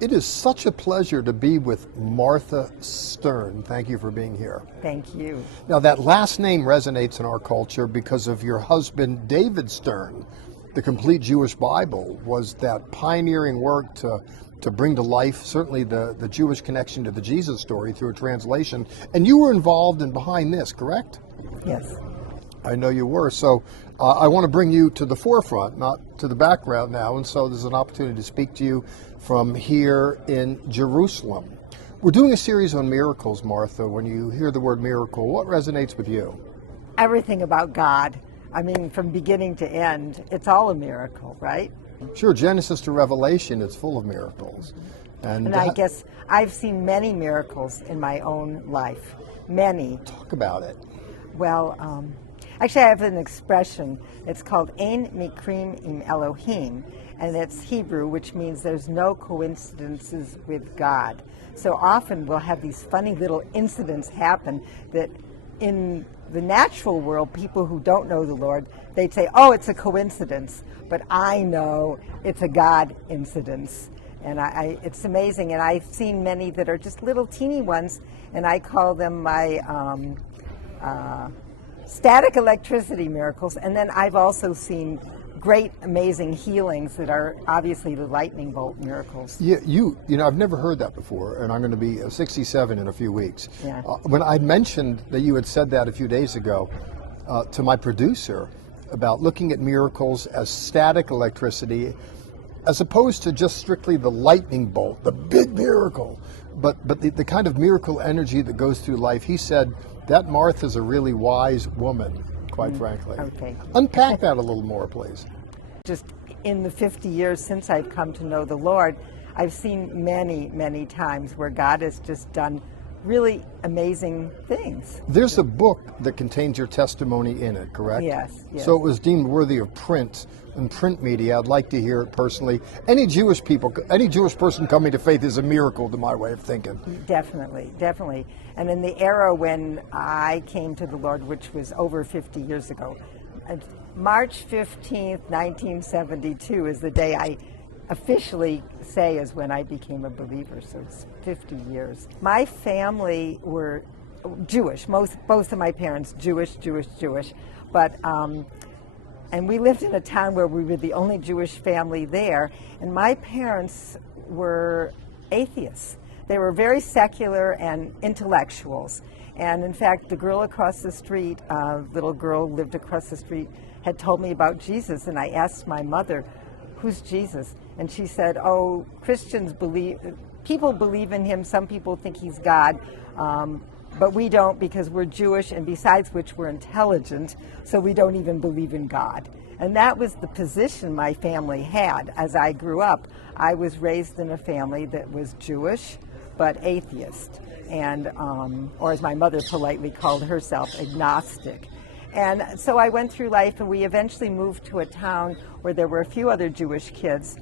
It is such a pleasure to be with Martha Stern. Thank you for being here. Thank you. Now, that last name resonates in our culture because of your husband, David Stern. The Complete Jewish Bible was that pioneering work to bring to life, certainly the Jewish connection to the Jesus story through a translation. And you were involved in behind this, correct? Yes. I know you were. So I want to bring you to the forefront, not to the background now. And so there's an opportunity to speak to you from here in Jerusalem. We're doing a series on miracles, Martha. When you hear the word miracle, what resonates with you? Everything about God. I mean, from beginning to end, it's all a miracle, right? Sure, Genesis to Revelation, it's full of miracles. And I guess I've seen many miracles in my own life. Many. Talk about it. Well, actually I have an expression. It's called Ein Mikrim im Elohim, and it's Hebrew, which means there's no coincidences with God. So often we'll have these funny little incidents happen that in the natural world, people who don't know the Lord, they'd say, oh, it's a coincidence. But I know it's a God incidence. And it's amazing. And I've seen many that are just little teeny ones, and I call them my static electricity miracles. And then I've also seen great, amazing healings that are obviously the lightning bolt miracles. Yeah, you know, I've never heard that before, and I'm going to be 67 in a few weeks. Yeah. When I mentioned that you had said that a few days ago to my producer about looking at miracles as static electricity, as opposed to just strictly the lightning bolt, the big miracle, but the kind of miracle energy that goes through life, he said that Martha's a really wise woman. Quite frankly. Okay. Unpack that a little more, please. Just in the 50 years since I've come to know the Lord, I've seen many, many times where God has just done really amazing things. There's a book that contains your testimony in it, correct? Yes, yes. So it was deemed worthy of print and print media. I'd like to hear it personally. Any Jewish person coming to faith is a miracle to my way of thinking. Definitely, definitely. And in the era when I came to the Lord, which was over 50 years ago, March 15th, 1972 is the day I officially say is when I became a believer, so it's 50 years. My family were Jewish, both of my parents, Jewish, but and we lived in a town where we were the only Jewish family there, and my parents were atheists. They were very secular and intellectuals, and in fact, the girl across the street, little girl lived across the street, had told me about Jesus, and I asked my mother, who's Jesus? And she said, oh, people believe in him, some people think he's God, but we don't because we're Jewish, and besides which we're intelligent, so we don't even believe in God. And that was the position my family had as I grew up. I was raised in a family that was Jewish, but atheist, and or as my mother politely called herself, agnostic. And so I went through life, and we eventually moved to a town where there were a few other Jewish kids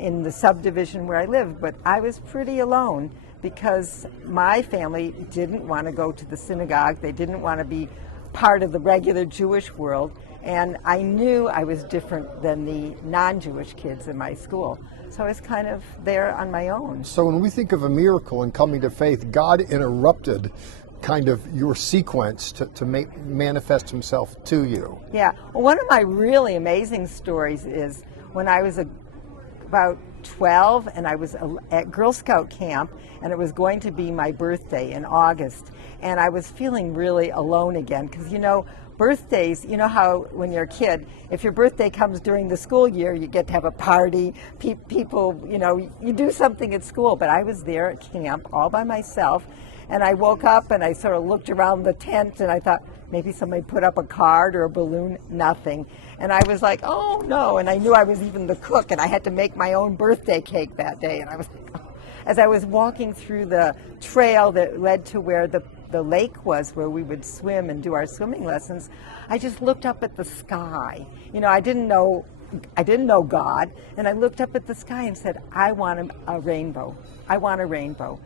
in the subdivision where I lived, but I was pretty alone because my family didn't want to go to the synagogue. They didn't want to be part of the regular Jewish world, and I knew I was different than the non-Jewish kids in my school. So I was kind of there on my own. So when we think of a miracle and coming to faith, God interrupted kind of your sequence to manifest himself to you. Yeah. Well, one of my really amazing stories is when I was about 12 and I was at Girl Scout camp, and it was going to be my birthday in August, and I was feeling really alone again because, you know, birthdays, you know how when you're a kid, if your birthday comes during the school year, you get to have a party, people, you know, you do something at school, but I was there at camp all by myself, and I woke up and I sort of looked around the tent and I thought maybe somebody put up a card or a balloon, nothing. And I was like, oh no, and I knew I was even the cook and I had to make my own birthday cake that day. And I was like, oh. As I was walking through the trail that led to where the lake was, where we would swim and do our swimming lessons, I just looked up at the sky. You know, I didn't know God, and I looked up at the sky and said, I want a rainbow. I want a rainbow.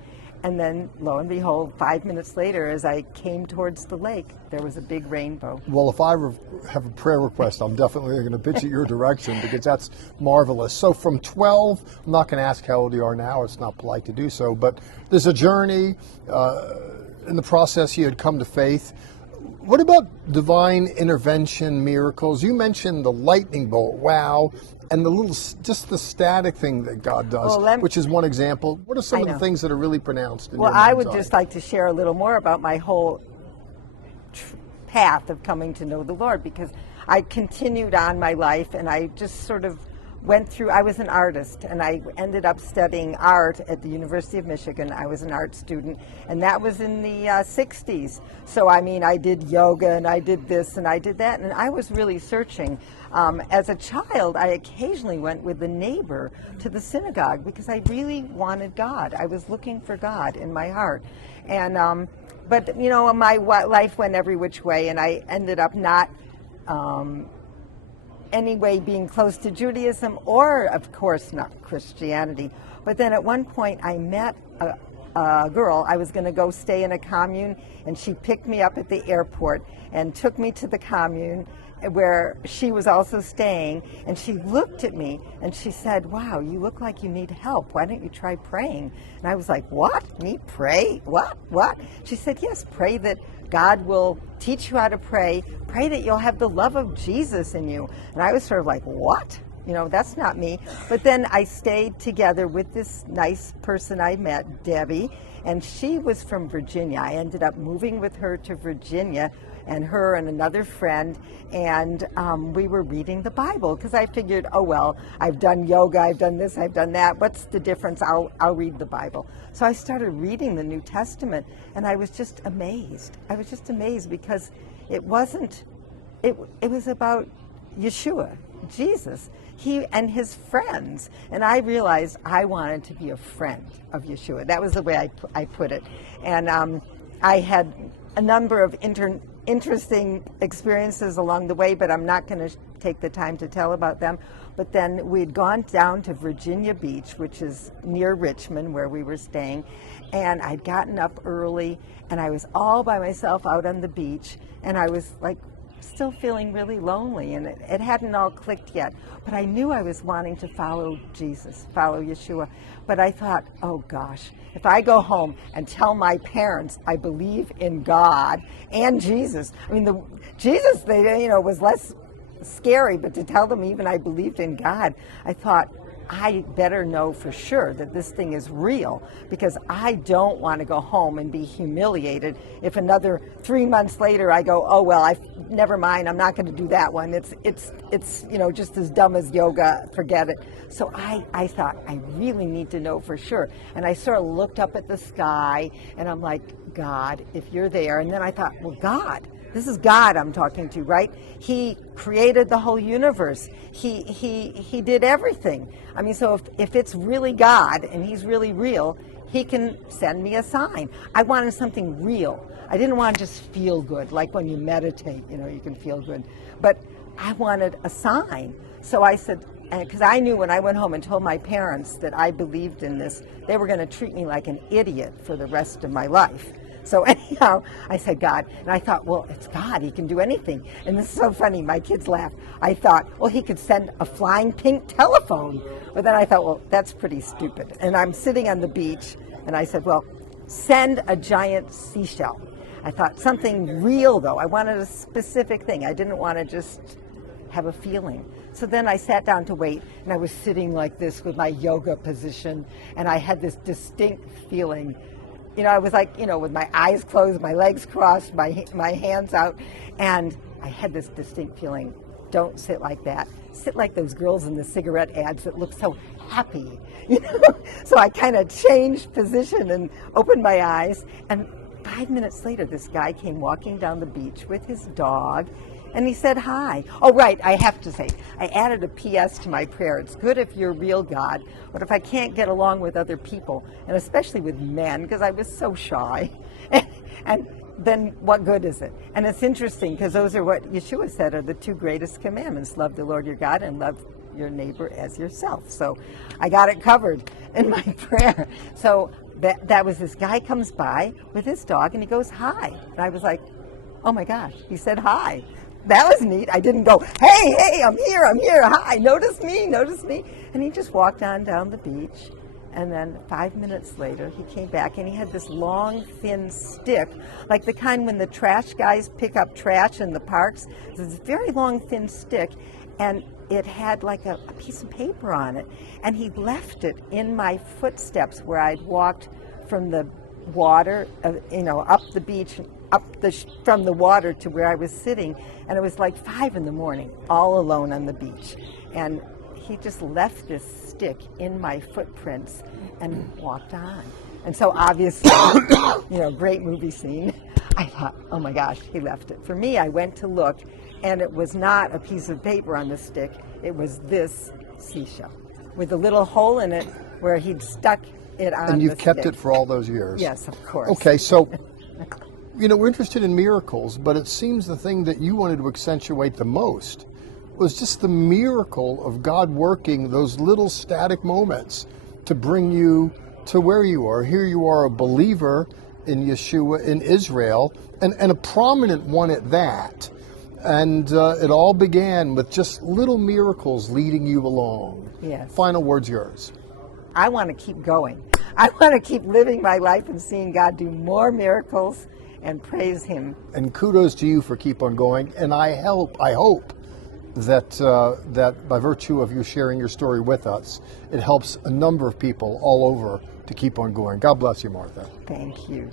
And then, lo and behold, 5 minutes later, as I came towards the lake, there was a big rainbow. Well, if I have a prayer request, I'm definitely going to pitch it your direction because that's marvelous. So from 12, I'm not going to ask how old you are now. It's not polite to do so. But there's a journey. In the process, you had come to faith. What about divine intervention, miracles? You mentioned the lightning bolt, wow, and the little, just the static thing that God does, which is one example. What are some of the things that are really pronounced in your mind's eye? Well, I would eye? just like to share a little more about my whole path of coming to know the Lord, because I continued on my life and I just sort of went through, I was an artist and I ended up studying art at the University of Michigan. I was an art student, and that was in the 60s. So I mean, I did yoga and I did this and I did that, and I was really searching. As a child, I occasionally went with a neighbor to the synagogue because I really wanted God. I was looking for God in my heart. And but you know, my life went every which way, and I ended up not anyway being close to Judaism or, of course, not Christianity. But then at one point I met a girl. I was going to go stay in a commune, and she picked me up at the airport and took me to the commune where she was also staying, and she looked at me and she said, "Wow, you look like you need help. Why don't you try praying?" And I was like, "What? Me pray? What?" She said, "Yes, pray that God will teach you how to pray. Pray that you'll have the love of Jesus in you." And I was sort of like, "What? You know, that's not me." But then I stayed together with this nice person I met, Debbie, and she was from Virginia. I ended up moving with her to Virginia, and her and another friend, and we were reading the Bible because I figured, oh well, I've done yoga, I've done this, I've done that. What's the difference? I'll read the Bible. So I started reading the New Testament, and I was just amazed. I was just amazed because it wasn't. It was about Yeshua, Jesus. He and his friends, and I realized I wanted to be a friend of Yeshua. That was the way I put it, and I had a number of interesting experiences along the way, but I'm not going to take the time to tell about them. But then we'd gone down to Virginia Beach, which is near Richmond, where we were staying, and I'd gotten up early, and I was all by myself out on the beach, and I was like still feeling really lonely, and it hadn't all clicked yet, but I knew I was wanting to follow Jesus, follow Yeshua. But I thought, oh gosh, if I go home and tell my parents I believe in God and Jesus, I mean, Jesus, was less scary, but to tell them even I believed in God, I thought, I better know for sure that this thing is real, because I don't want to go home and be humiliated if another 3 months later I go, oh well, never mind, I'm not going to do that one. It's just as dumb as yoga, forget it. So I thought, I really need to know for sure. And I sort of looked up at the sky and I'm like, God, if you're there. And then I thought, well, God, this is God I'm talking to, right? He created the whole universe. He did everything. I mean, so if it's really God and he's really real, he can send me a sign. I wanted something real. I didn't want to just feel good, like when you meditate, you can feel good. But I wanted a sign. So I said, because I knew when I went home and told my parents that I believed in this, they were going to treat me like an idiot for the rest of my life. So anyhow, I said, God, and I thought, well, it's God, he can do anything. And this is so funny, my kids laugh. I thought, well, he could send a flying pink telephone. But then I thought, well, that's pretty stupid. And I'm sitting on the beach, and I said, well, send a giant seashell. I thought something real, though. I wanted a specific thing. I didn't want to just have a feeling. So then I sat down to wait, and I was sitting like this with my yoga position, and I had this distinct feeling. I was like, with my eyes closed, my legs crossed, my hands out, and I had this distinct feeling, don't sit like that. Sit like those girls in the cigarette ads that look so happy. So I kind of changed position and opened my eyes, and 5 minutes later, this guy came walking down the beach with his dog, and he said hi. Oh, right, I have to say, I added a PS to my prayer. It's good if you're real, God, but if I can't get along with other people, and especially with men, because I was so shy, and then what good is it? And it's interesting, because those are what Yeshua said are the two greatest commandments. Love the Lord your God and love your neighbor as yourself. So I got it covered in my prayer. So that was this guy comes by with his dog and he goes, hi. And I was like, oh my gosh, he said hi. That was neat. I didn't go, hey, I'm here, hi, notice me. And he just walked on down the beach. And then 5 minutes later, he came back and he had this long, thin stick, like the kind when the trash guys pick up trash in the parks. It's this very long, thin stick, and it had like a piece of paper on it. And he left it in my footsteps where I'd walked from the water, up the beach, from the water to where I was sitting. And it was like 5 a.m, all alone on the beach. And he just left this stick in my footprints and walked on. And so obviously, great movie scene. I thought, oh my gosh, he left it. For me, I went to look, and it was not a piece of paper on the stick. It was this seashell with a little hole in it where he'd stuck it on the stick. And you've kept it for all those years? Yes, of course. Okay, so, we're interested in miracles, but it seems the thing that you wanted to accentuate the most was just the miracle of God working those little static moments to bring you to where you are. Here you are, a believer in Yeshua in Israel, and a prominent one at that. And it all began with just little miracles leading you along. Yes. Final word's yours. I want to keep going. I want to keep living my life and seeing God do more miracles and praise Him. And kudos to you for keep on going. And I hope that by virtue of you sharing your story with us, it helps a number of people all over to keep on going. God bless you, Martha. Thank you.